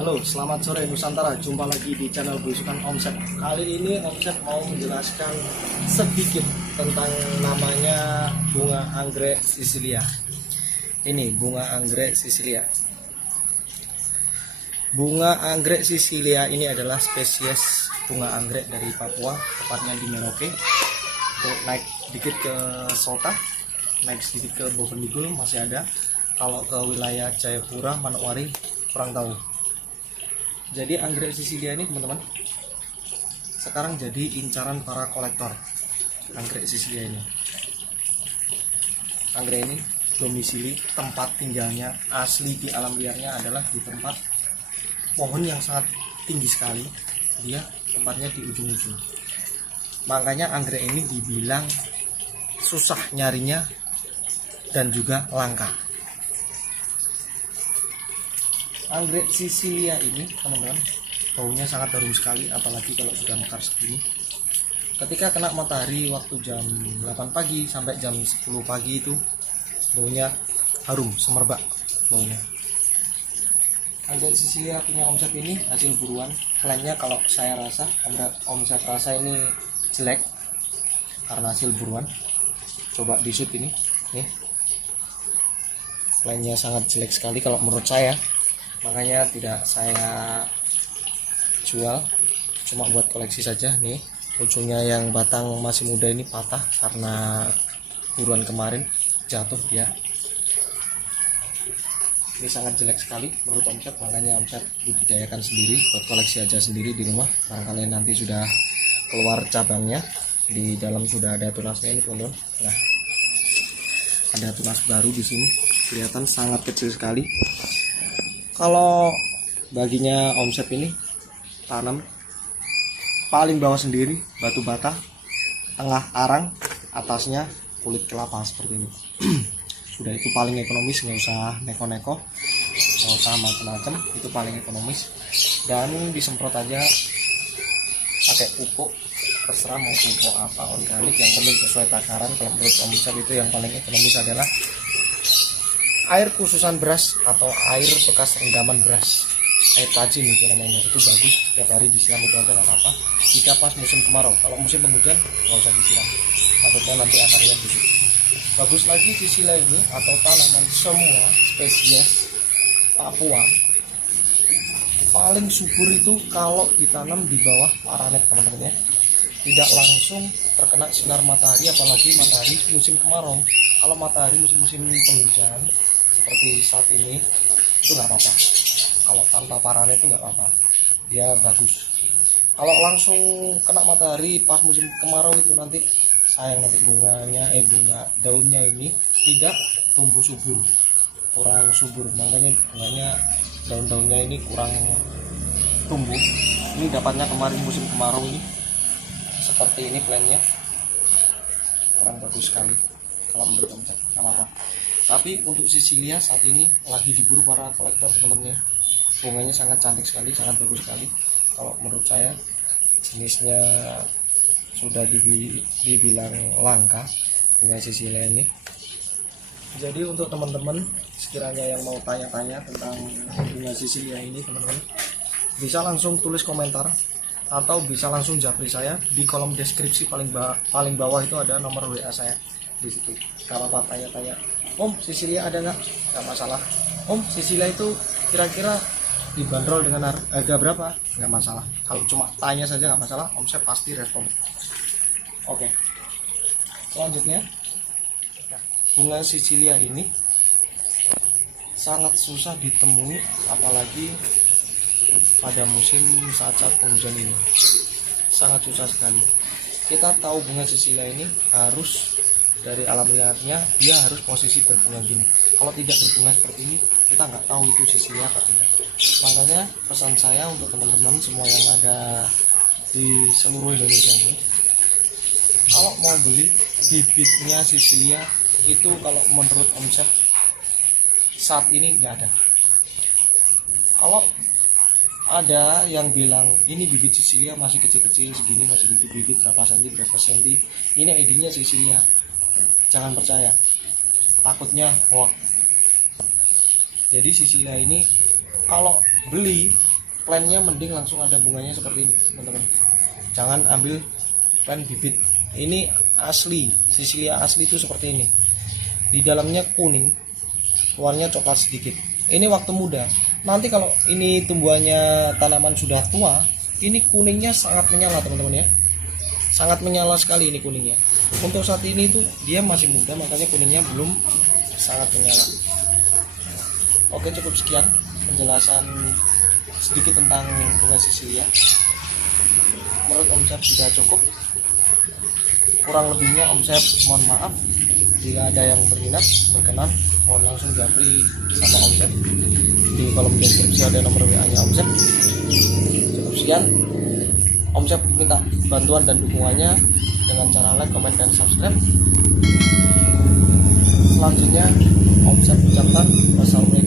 Halo, selamat sore Nusantara. Jumpa lagi di channel Belusukan Omset. Kali ini Omset mau menjelaskan sedikit tentang namanya bunga anggrek Sisilia. Ini bunga anggrek Sisilia. Bunga anggrek Sisilia ini adalah spesies bunga anggrek dari Papua, tepatnya di Merauke. Untuk naik sedikit ke Sota, naik sedikit ke Bovendigul masih ada. Kalau ke wilayah Jayapura, Manokwari kurang tahu. Jadi anggrek Sisilia ini teman-teman sekarang jadi incaran para kolektor. Anggrek Sisilia ini, anggrek ini domisili tempat tinggalnya asli di alam liarnya adalah di tempat pohon yang sangat tinggi sekali. Dia tempatnya di ujung-ujung. Makanya anggrek ini dibilang susah nyarinya dan juga langka. Anggrek Sisilia ini teman-teman baunya sangat harum sekali, apalagi kalau sudah mekar segini. Ketika kena matahari waktu jam 8 pagi sampai jam 10 pagi itu baunya harum, semerbak baunya. Anggrek Sisilia punya omset ini hasil buruan. Plannya kalau saya rasa omset rasa ini jelek karena hasil buruan. Coba di shoot ini nih, plannya sangat jelek sekali kalau menurut saya. Makanya tidak saya jual, cuma buat koleksi saja. Nih ujungnya yang batang masih muda ini patah karena buruan kemarin, jatuh dia. Ini sangat jelek sekali menurut omset, makanya omset budidayakan sendiri buat koleksi aja sendiri di rumah. Barangkali nanti sudah keluar cabangnya, di dalam sudah ada tunasnya ini teman-teman. Nah, ada tunas baru di sini, kelihatan sangat kecil sekali. Kalau baginya omset ini tanam paling bawah sendiri batu bata, tengah arang, atasnya kulit kelapa seperti ini. Sudah itu paling ekonomis, nggak usah neko-neko, nggak usah macam-macam, itu paling ekonomis. Dan disemprot aja pakai pupuk, terserah mau pupuk apa, organik, yang penting sesuai takaran. Kalau menurut omset itu yang paling ekonomis adalah air khususan beras atau air bekas rendaman beras, air tajin itu namanya. Itu bagus, setiap hari disiram itu aja nggak apa-apa. Jika pas musim kemarau, kalau musim penghujan nggak usah disiram, takutnya nanti akarnya busuk. Bagus lagi Sisilia ini atau tanaman semua spesies Papua paling subur itu kalau ditanam di bawah paranet teman-teman ya, tidak langsung terkena sinar matahari, apalagi matahari musim kemarau. Kalau matahari musim-musim penghujan seperti saat ini itu nggak apa-apa. Kalau tanpa paranet itu nggak apa-apa, dia bagus. Kalau langsung kena matahari pas musim kemarau itu nanti sayang, nanti bunga daunnya ini tidak tumbuh subur, kurang subur. Makanya bunganya, daun-daunnya ini kurang tumbuh. Ini dapatnya kemarin musim kemarau ini seperti ini, plannya kurang bagus sekali. Kalau menurut omset nggak apa-apa. Tapi untuk Sisilia saat ini lagi diburu para kolektor teman-teman ya. Bunganya sangat cantik sekali, sangat bagus sekali. Kalau menurut saya jenisnya sudah dibilang langka bunga Sisilia ini. Jadi untuk teman-teman sekiranya yang mau tanya-tanya tentang bunga Sisilia ini teman-teman, bisa langsung tulis komentar atau bisa langsung japri saya di kolom deskripsi paling bawah itu ada nomor WA saya. Di situ kalau apa tanya-tanya, Om Sisilia ada nggak masalah. Om Sisilia itu kira-kira dibanderol dengan harga berapa, nggak masalah. Kalau cuma tanya saja nggak masalah, Om saya pasti respon. Oke, selanjutnya bunga Sisilia ini sangat susah ditemui, apalagi pada musim saat-saat penghujan ini sangat susah sekali. Kita tahu bunga Sisilia ini harus dari alam liarnya, dia harus posisi berbunga gini. Kalau tidak berbunga seperti ini, kita nggak tahu itu Sisilia atau tidak. Makanya pesan saya untuk teman-teman semua yang ada di seluruh Indonesia ini, kalau mau beli bibitnya Sisilia itu, kalau menurut omset saat ini nggak ada. Kalau ada yang bilang ini bibit Sisilia masih kecil-kecil segini, masih bibit-bibit berapa senti, ini ID-nya Sisilia, jangan percaya, takutnya hoax. Jadi Sisilia ini kalau beli plannya mending langsung ada bunganya seperti ini teman-teman, jangan ambil plan bibit. Ini asli Sisilia asli itu seperti ini, di dalamnya kuning, luarnya coklat sedikit. Ini waktu muda. Nanti kalau ini tumbuhannya tanaman sudah tua, ini kuningnya sangat menyala teman-teman ya, sangat menyala sekali ini kuningnya. Untuk saat ini tuh dia masih muda, makanya kuningnya belum sangat menyala. Oke, cukup sekian penjelasan sedikit tentang bunga Sisilia. Menurut Om Syaf sudah cukup. Kurang lebihnya Om Syaf mohon maaf. Jika ada yang berminat, berkenan, mohon langsung japri sama Om Syaf. Di kolom deskripsi ada nomor WA-nya Om Syaf. Cukup sekian. Om Syaf minta bantuan dan dukungannya dengan cara like, comment, dan subscribe. Selanjutnya Om Syaf ucapkan wassalamualaikum